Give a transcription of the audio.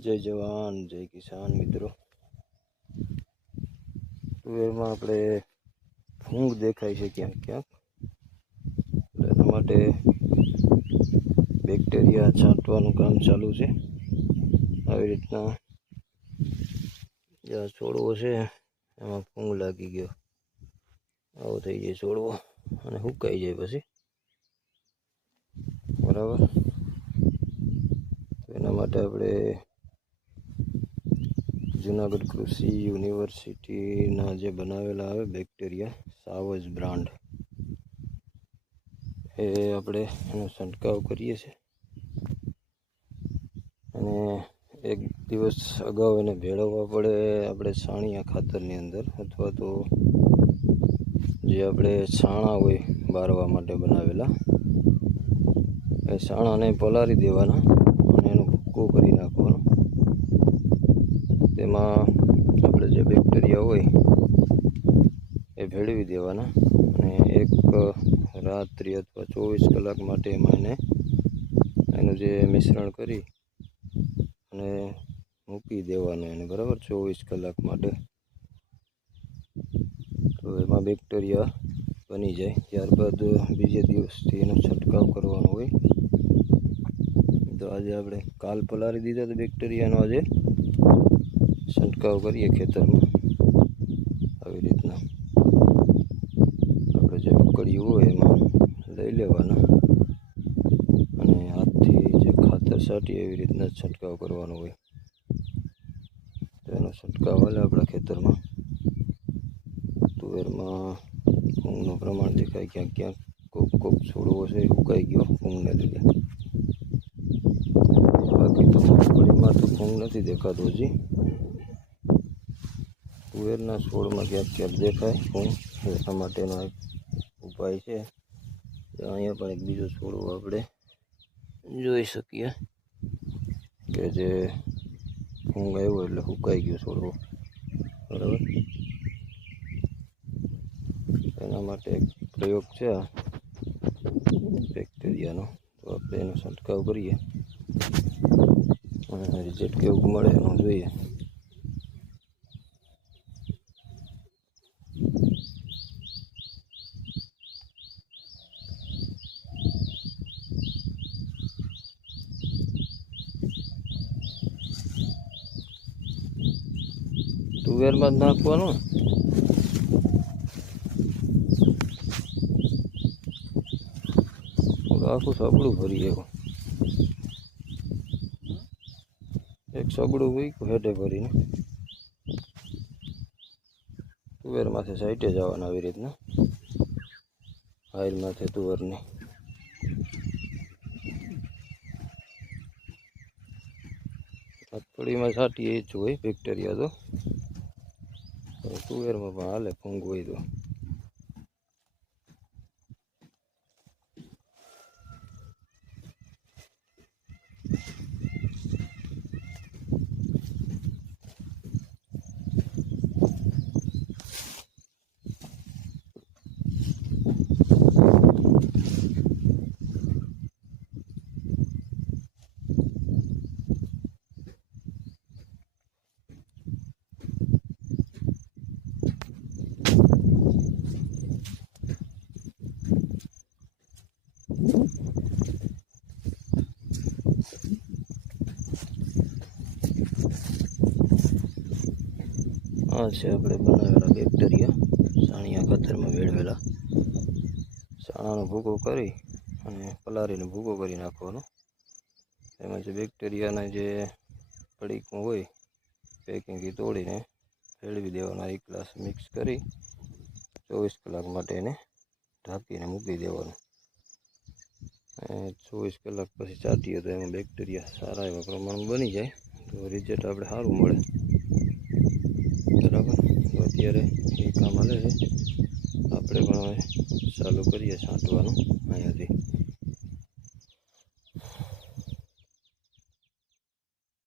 જય જવાન, જય કિસાન મિત્રો. તુવેરમાં આપણે ફૂંગ દેખાય છે ક્યાંક ક્યાંક. એના માટે બેક્ટેરિયા છાંટવાનું કામ ચાલુ છે. આવી રીતના જ્યાં છોડવો છે, એમાં ફૂંગ લાગી ગયો. આવો થઈ જાય છોડવો અને હુકાઈ જાય પછી. બરાબર? એના માટે આપણે જુનાગઢ કૃષિ યુનિવર્સિટીના જે બનાવેલા આવે બેક્ટેરિયા, સાવજ બ્રાન્ડ. એ આપણે એનો છંટકાવ કરીએ છીએ. અને એક દિવસ અગાઉ એને ભેળવવા પડે આપણે છાણિયા ખાતરની અંદર અથવા તો જે આપણે છાણા હોય બારવા માટે બનાવેલા, એ છાણાને પલાળી દેવાના અને એનો ભૂક્કો કરી નાખવાનો તેમાં આપણે જે બેક્ટેરિયા હોય એ ભેળવી દેવાના. અને એક રાત્રિ અથવા ચોવીસ કલાક માટે એમાં એને એનું જે મિશ્રણ કરી અને મૂકી દેવાનું એને, બરાબર? ચોવીસ કલાક માટે. તો એમાં બેક્ટેરિયા બની જાય. ત્યારબાદ બીજે દિવસથી એનો છંટકાવ કરવાનો હોય. તો આજે આપણે કાલ પલાળી દીધા તો બેક્ટેરિયાનો આજે છંટકાવ કરીએ ખેતરમાં. આવી રીતના. આપણે જે ઉકળ્યું હોય એમાં લઈ લેવાના. અને હાથથી જે ખાતર છાંટીએ એવી રીતના છંટકાવ કરવાનો હોય. તો એનો છંટકાવ હાલે આપણા ખેતરમાં. તુવેરમાં ફૂંગનું પ્રમાણ દેખાય ક્યાંક ક્યાંક. કોક કોક છોડવો છે ઉકાઈ ગયો ફૂંગને લીધે. બાકી તો મગફળીમાં તો ફૂંગ નથી દેખાતું હજી. તુવેરના છોડમાં ક્યાંક ક્યાંક દેખાય ફૂંગ એટલા માટેનો એક ઉપાય છે. અહીંયા પણ એક બીજો છોડવો આપણે જોઈ શકીએ. કે જે ફૂંગ આવ્યો એટલે સુકાઈ ગયો છોડવો બરાબર? એના માટે એક પ્રયોગ છે આ બેક્ટેરિયાનો. તો આપણે એનો છંટકાવ કરીએ. અને રિઝલ્ટ કેવું મળે એનું જોઈએ. તુવેરમાં જ નાખવાનું. આખું સબડું ભરી એવું એક સબડું વીકું હેઠે ભરીને. તુવેર માથે સાઈડે જવાના આવી રીતના. હાઈલ માથે તુવરની છાંટીએ એ જ હોય ફેક્ટરી તો. પણ તુવેરમાં પણ હાલે આ છે આપણે બનાવેલા બેક્ટેરિયા. સાણિયા ખાતરમાં મેળવેલા સાણાનો ભૂકો કરી અને પલાળીને ભૂકો કરી નાખવાનો. એમાં જે બેક્ટેરિયાના જે પડીકું હોય, પેકિંગથી તોડીને ફેળવી દેવાના એક ગ્લાસ મિક્સ કરી ચોવીસ કલાક માટે એને ઢાંકીને મૂકી દેવાનું. ચોવીસ કલાક પછી ચાટીએ તો એમાં બેક્ટેરિયા સારા એવા પ્રમાણમાં બની જાય. તો રિઝલ્ટ આપણે સારું મળે. બરાબર તો અત્યારે એ કામ હાલે છે. આપણે પણ હવે ચાલુ કરીએ છાંટવાનું અહીંયાથી.